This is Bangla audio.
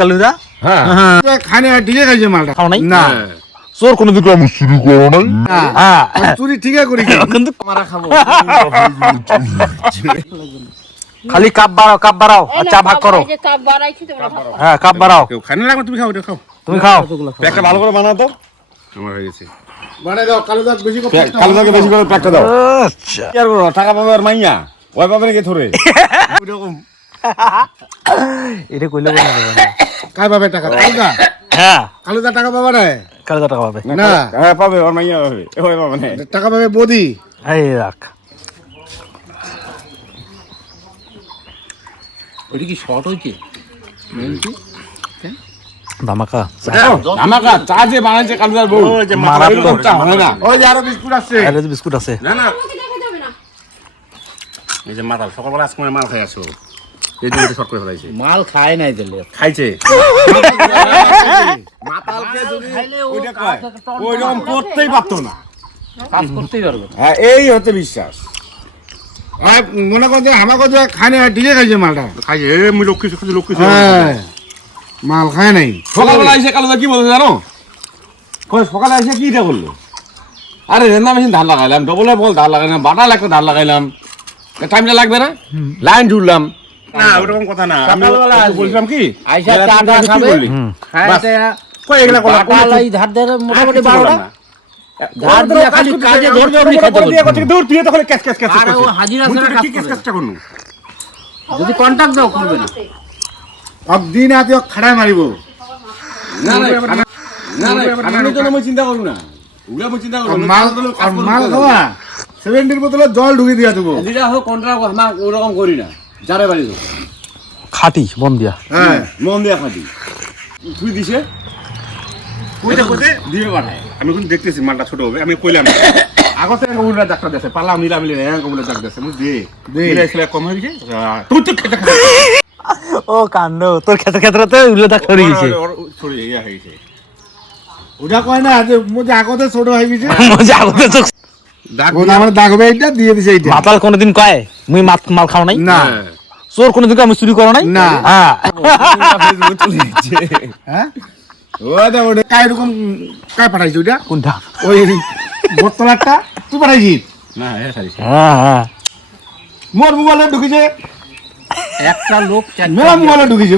কালুদা হ্যাঁ খানে ঠিকই খাইছে মালটা খাও নাই না চোর কোনো দিকে আমি শুরু করো নাই হ্যাঁ চুরি ঠিকই করি কিন্তু মারা খাবো খালি কাপ বাড়াও আর চা ভাগ করো কাপ বাড়াইছি তোমরা খাও। হ্যাঁ কাপ বাড়াও কেউ খানে লাগবে তুমি খাও এটা খাও তুমি খাও প্যাকটা ভালো করে বানাও তো আমার হয়ে গেছে বানাই দাও কালো দাগ বেশি করে কালো দাগে বেশি করে প্যাকটা দাও আচ্ছা কি আর করো টাকা পাবে আর মাইয়া ওই পাবে নাকি থরে এরকম এটা কইলে বলা যাবে না কাই পাবে টাকা কালুদা হ্যাঁ কালুদা টাকা পাবে না কালুদা টাকা পাবে না হ্যাঁ পাবে আর মাইয়া পাবে ওই পাবে না টাকা পাবে বদি এই রাখ ওটা কি শর্ট হইছে ধামাকা আমাকা চা যে বানাইছে কালুদার বউ মারাত্মক চা হয় না ওই যে আরো বিস্কুট আসছে আরে বিস্কুট আছে না না তোমাকে দেখা যাবে না। এই যে মাতাল সকালবেলা আজকে মাল খাই আসো এই দিকে শর্ট করে ফেলাইছে মাল খায় নাই দিলে খাইছে মাতালকে যদি ওইটা কয় ওইরকম করতেই পারতো না কাজ করতেই পারবে হ্যাঁ এই হচ্ছে বিশ্বাস আর মনে করছে আমাকে যে খানে ঠিকই খাইছে মালটা খাইছে এ মুই লক্ষ্মী খাইছে লক্ষ্মী হ্যাঁ মাল খায় নাই সকালবেলা এসে কালুদা কি বলছে জানো কই সকালে এসে কি এটা করলো আরে রেন্দা মেশিন ধান লাগাইলাম ডবলে বল ধান লাগাইলাম বাটাল একটা ধান লাগাইলাম টাইমটা লাগবে না লাইন জুড়লাম না ওরকম কথা না আমি বলছিলাম কি আইসা চাটা খাবে কই এগুলা কথা বাটালাই ধার ধরে মোটামুটি 12টা ধার দিয়ে খালি কাজে ধরবে আপনি খেতে বলবেন দূর তুই তো খালি ক্যাচ ক্যাচ ক্যাচ আর ও হাজিরা ছাড়া কাজ কি ক্যাচ করবে ক্যাচটা করনু যদি কন্টাক্ট দাও করবে না একদিন আতে খাড়ায় মারিব না না আমি তো আমি চিন্তা করব না ওগুলা আমি চিন্তা করব মাল খাওয়া 70 বোতলে জল ঢুকে দিয়া দেবো যেটা হোক কন্ট্রাক্ট আমরা ওরকম করি না যারে বাড়ি তো খাটি বন দিয়া হ্যাঁ মন দিয়া খাতি তুই দিছে কইতে কইতে দিয়ে পাঠায় আমি কিন্তু দেখতেছি মালটা ছোট হবে আমি কইলাম আগতে উল্টা ডাক্তার দেশে পালা মিলা মিলে উল্টা ডাক্তার দেশে বুঝলি মিলে ছিল কম হয়ে গেছে তুই তো খেতে খেতে ও কান্ড তোর ক্ষেত্রে উল্লে দাগ করে গেছে সরি ইয়া হয়ে গেছে ওটা কয় না যে মুজে আগতে ছোট হয়ে গেছে মজা আগতে তো দাগ আমার দাগ হবে এইটা দিয়ে দিছে এইটা মাতাল কোনদিন কয় মুই মাল খাও নাই না চোর কোনদিন আমি চুরি করো নাই না। হ্যাঁ হ্যাঁ ওটা ওটা কাই রকম কাই পাঠাইছি ওটা কোনটা ওই বোতলাটা তুই পাঠাইছি না হ্যাঁ সারি হ্যাঁ হ্যাঁ মোর মোবাইলে ঢুকেছে একটা লোক মেলা মোবাইলে ঢুকেছে